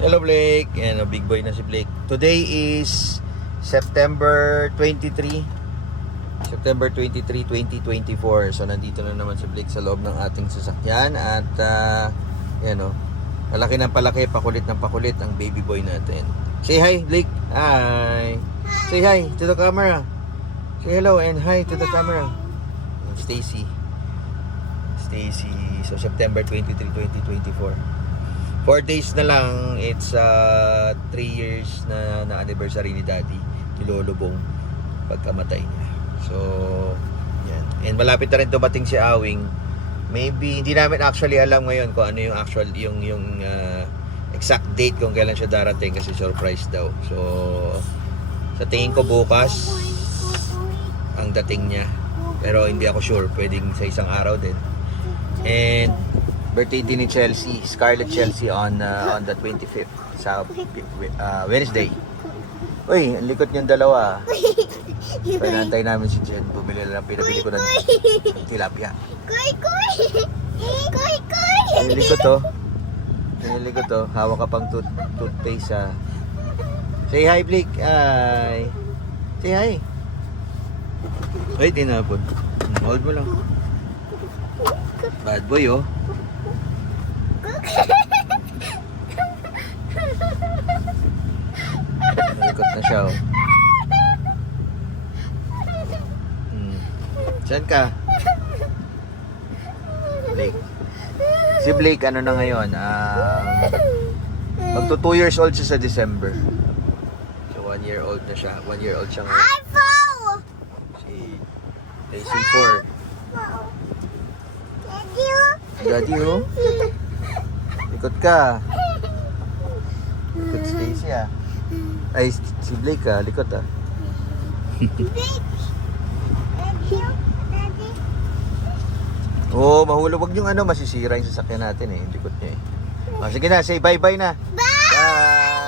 Hello Blake, and big boy na si Blake. Today is September 23, 2024. So nandito na naman si Blake sa loob ng ating sasakyan. At yan o, palaki ng palaki, pakulit ng pakulit ang baby boy natin. Say hi Blake. Hi. Say hi to the camera. Say hello and hi to the camera. Stacy. So September 23, 2024. 4 days na lang, it's 3 years na anniversary ni Daddy, ni Lolo Bong, pagkamatay niya. So, yan. And malapit na rin dumating si Awing. Maybe, hindi namin actually alam ngayon kung ano yung actual, yung exact date kung kailan siya darating kasi surprise daw. So, sa tingin ko bukas, ang dating niya. Pero hindi ako sure, pwedeng sa isang araw din. And birthday din ni Chelsea, Scarlett Chelsea on the 25th sa Wednesday. Uy, ang likot niyong dalawa. Pinantay namin si Jen. Bumili lang, pinabili ko ng tilapia. Pinilikot to. Hawak ka pang toothpaste ha. Say hi Blake. Hi. Say hi. Wait, tinapon. Hold mo lang. Bad boy oh. Nalikot na siya oh. Saan ka? Blake. Si Blake ano na ngayon? Magto 2 years old siya sa December. So 1 year old na siya. 1 year old siya ngayon. Si 4. Daddy oh. Likot ka. Likot Stacy ah. Ay, si Blake ah. Likot ah. Oh, mahulog. Wag yung masisira yung sasakyan natin eh. Likot niya eh. Oh, sige na, say bye-bye na. Bye!